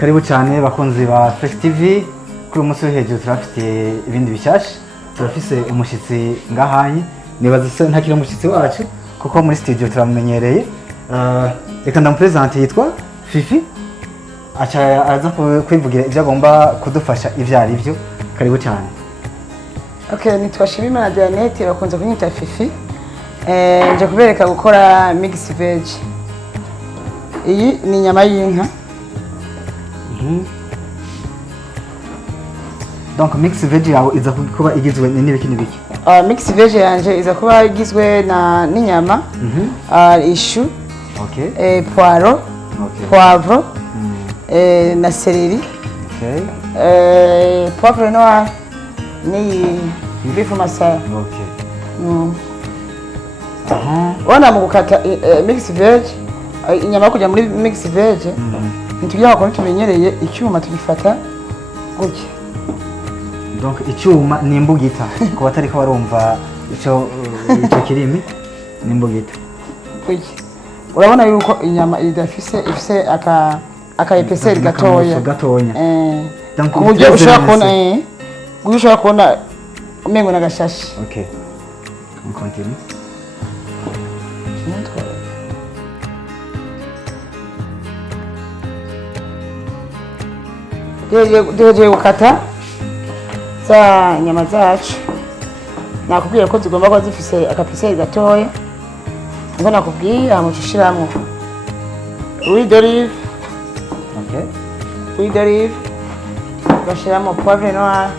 Karibu cyane bakunzi ba Fresh TV. Kuri umunsi w'ejo turafite ibindi bishasha. Turafise umushitsi ngahanye. Nibaza se ntakiri umushitsi wacu kuko muri studio turamenyereye. Reka ndamupresente yitwa Fifi. Acha aza kwivugira ibyo agomba kudufasha ivyo ari byo. Karibu cyane. Okay, nitwa Shimima Dianette bakunze kunyita Fifi. Nje kubereka gukora mix veg. Iyi ni inyama y'inka. Donc mix veg yawe iza kuba igizwe n'ibiki n'ibiki? Mix veg yanje iza kuba igizwe na n'inyama, ishu, okay, poireaux, okay, poivre, na celerie, okay, poivre noir, ni beef masala. Okay. Wana mu gukata mix veg, inyama kujya muri mix veg, ntujya ko tumenyereye icyuma tugifata gutya. Donc icyuma ni imbugita ku batari ko barumva icyo kirimi ni imbugita. Gutya. Urabona yuko inyama idafise aka epeseri gatoya. Donc kuburyo ushobora kubona umengo na gashashi. Okay. On continue. Deje ukata za nyama zacu. Nakubwiye ko zigomba kuba zifise akapeseri gatoya. Ngo nakubwiye amucishiramwo huile d'olive. Okay. Huile d'olive. Bashiramo poivre noir.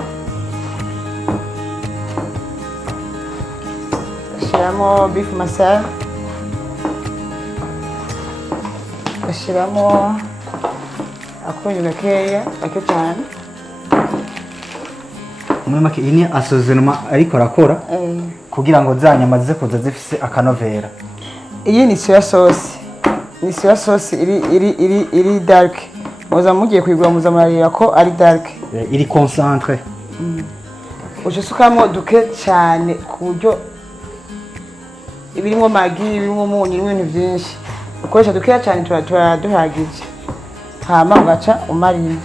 Bashiramo beef masala. Bashiramo akunyu gakeya cyane. Muri make ini asozeruma ariko arakora kugira ngo za nyama zize kuza zifise akanovera. Iyi ni soya sauce. Ni soya sauce iri dark. Muza mugiye kwigura muza murarira ko ari dark. Iri concentré. Ushusukamo duke cyane kuburyo ibirimo magi, ibirimo umunyu n'ibintu byinshi. Ukoresha duke cyane duhagije. Hama ugaca umarina.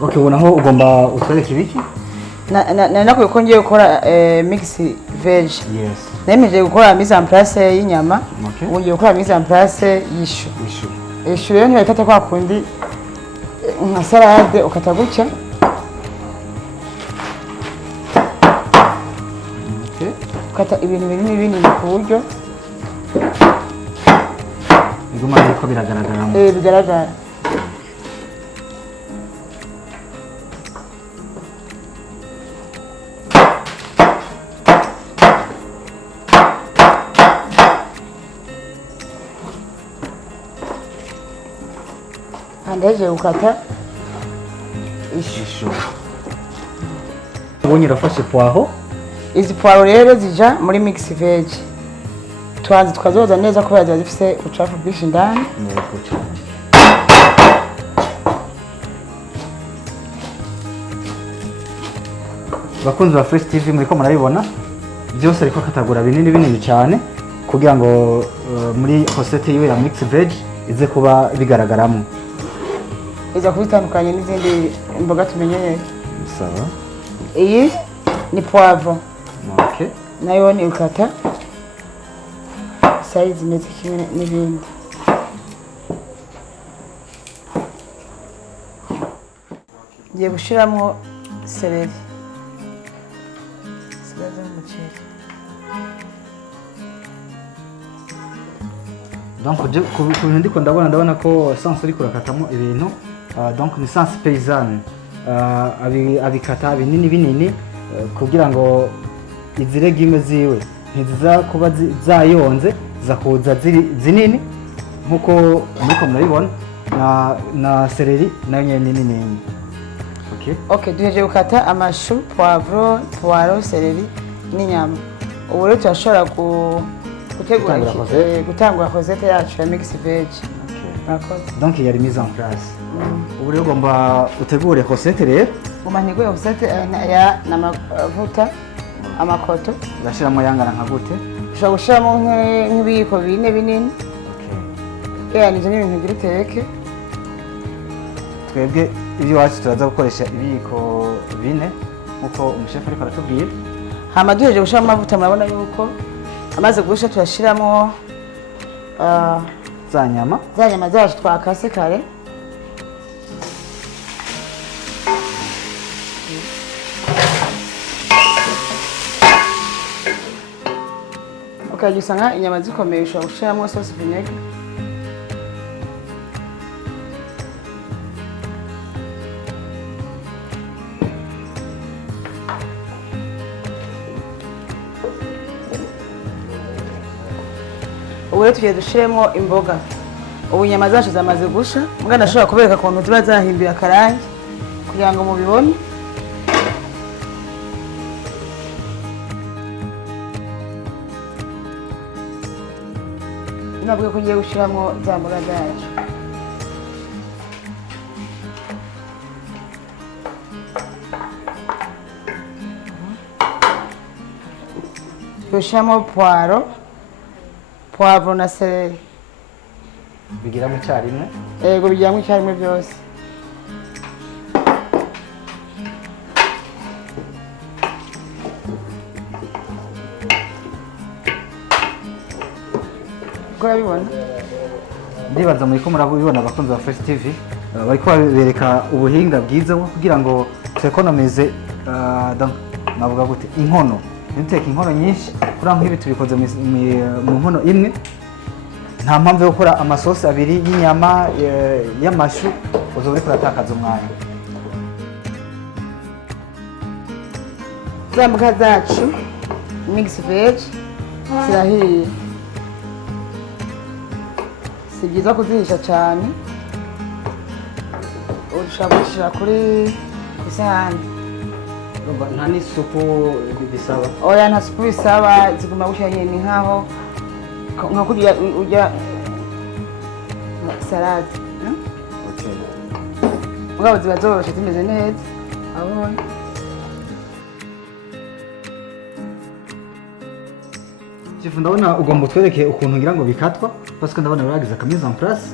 Okay, ubonaho ugomba utwereke ibiki? Nakuye ko ngiye gukora mix veg. Yes. Nemeje gukora mise en place y'inyama. Okay. Ngiye gukora mise en place y'ishu. Ishu rero ntibakata kwa kundi nka salade ukata gutya. Okay. Ukata ibintu binini ku buryo iguma ariko biragaragara. Bigaragara. Andaje ukata ishu. Ubonye rafashe poireaux. Izi poireaux rero zija muri mix veg. Twanze tukazoza neza ko yaza zifise ucafu bwishi ndani. Bakunzi ba Fresh TV muri ko murabibona byose ariko katagura binini cyane kugira ngo muri recette yiwe ya mix veg ize kuba bigaragaramo. Iza kubitandukanye n'izindi imboga tumenyereye. Sawa. Iyi ni poivre. Okay. Nayo ni ukata size imeze kimwe n'ibindi. Ngiye gushiramo celerie. Donc ku bintu ndiko ndabona ko sans uri kurakatamo ibintu donc ni sans paysanne abikata binini kugira ngo izire gime ziwe ntiziza kuba zayonze zakuza zinini nkuko murabibona na celerie nayo nyene nini. Okay, duheje gukata amashu, poireaux, celerie n'inyama. Ubu rero turashobora gutangura recette yacu ya mix veg. donc yari mise en place ubu rero ugomba utegure recette rero umanigwe recette ya n'amavuta amakoto urashiramo yangana nka gute ushobora gushiramo nk'ibiyiko bine binini nije n'ibintu by'uteke twebwe ibyo wacu turaza gukoresha ibiyiko bine nkuko umushefu ariko aratubwira hama duheje gushiramo amavuta murabona yuko amaze gusha turashiramo za nyama zacu twakase kare ukagisa inyama zikomeye ushobora gushiramo sauce vinaigre ubu rero tugiye dushiremo imboga ubu inyama zacu zamaze gusha mbwa ndashobora kubereka ukuntu ziba zahimbira akarangi kugira ngo mubibone nabwo ko ngiye gushiramo za mboga zacu dushiramo poivrons na celerie bigira mu cyarimwe yego bigira mu cyarimwe byose urabibona ndibaza muri ko murabibona abakunzi ba Fresh TV bariko babereka ubuhinga bwiza bwo kugira ngo twekonomize navuga gute inkono ntiteke inkono nyinshi kuri nk'ibi tubikoze mu nkono imwe nta mpamvu yo gukora amasosi abiri y'inyama y'amashu uzoba uriko uratakaza umwanya za mboga zacu mix veg zirahiye si byiza kuzihisha cyane ushobora kuzishyira kuri isahani nta n'isupu bisaba oya nta supu bisaba ziguma gutya nyine nkaho nka kurya urya salade mugabo ziba zoroshe zimeze neza abonye Chifu ndabona ugomba utwereke ukuntu ngira ngo bikatwa parce que ndabona baragize ka mise en place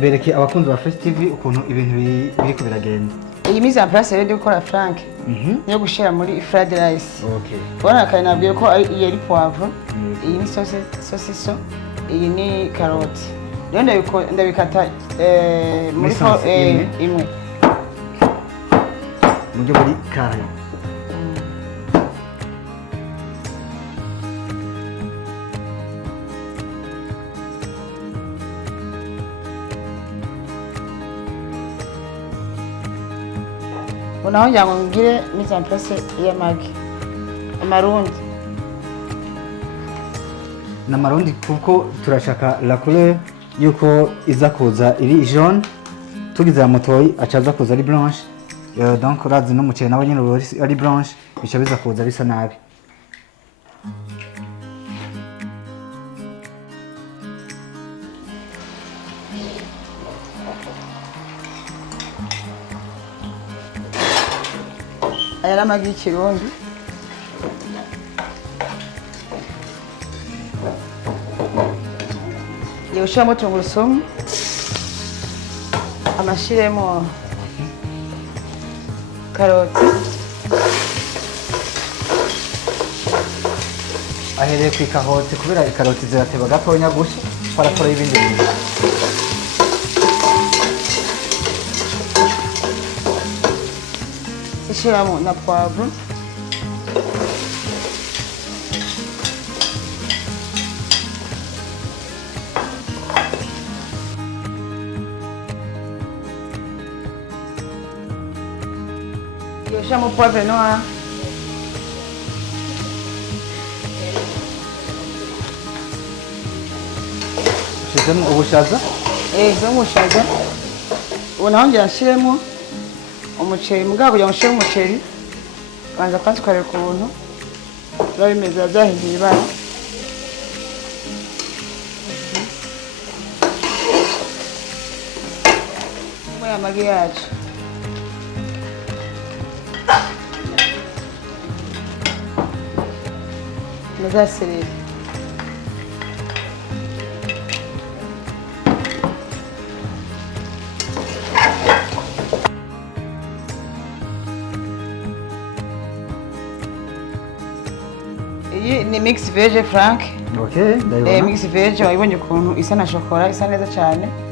bereke abakunzi ba Fresh TV ukuntu ibintu biriko biragenda iyi mise en place rero ndi gukora Franck niyo gushira muri fried rice okay ubona kandi nabwiye ko iyi ari poivron iyi ni saucisse iyi ni carrote rero ndabikata muri imwe mujye muri kare naho ngira ngo ngire mise en place y'amagi amarundi n'amarundi kuko turashaka la couleur yuko iza kuza iri jaune tugize amotoyi acaza kuza ari blanche donc urazi n'umuceri nawe nyine ari blanche bica biza kuza bisa nabi aya n'amagi y'ikirundi ngiye gushyiramo tungurusumu amashiremo karoti ahereye ku ikahote kubera ikaroti zirateba gatonya gusha parakora y'ibindi bintu ishyiramo na poivron ishyiramo poivre noire ushizemo ubushaza ubushaza ubu naho ngira nshyiremo umuceri mugabo kugira ngo ushire umuceri banza kwanza ukareba ukuntu biba bimeze byahinduye ibara magi yacu. Na za celerie. Iyi ni mix veg Franck. Okay, ndayibona. Mix veg wayibonye ukuntu isa na chocolat isa neza cyane.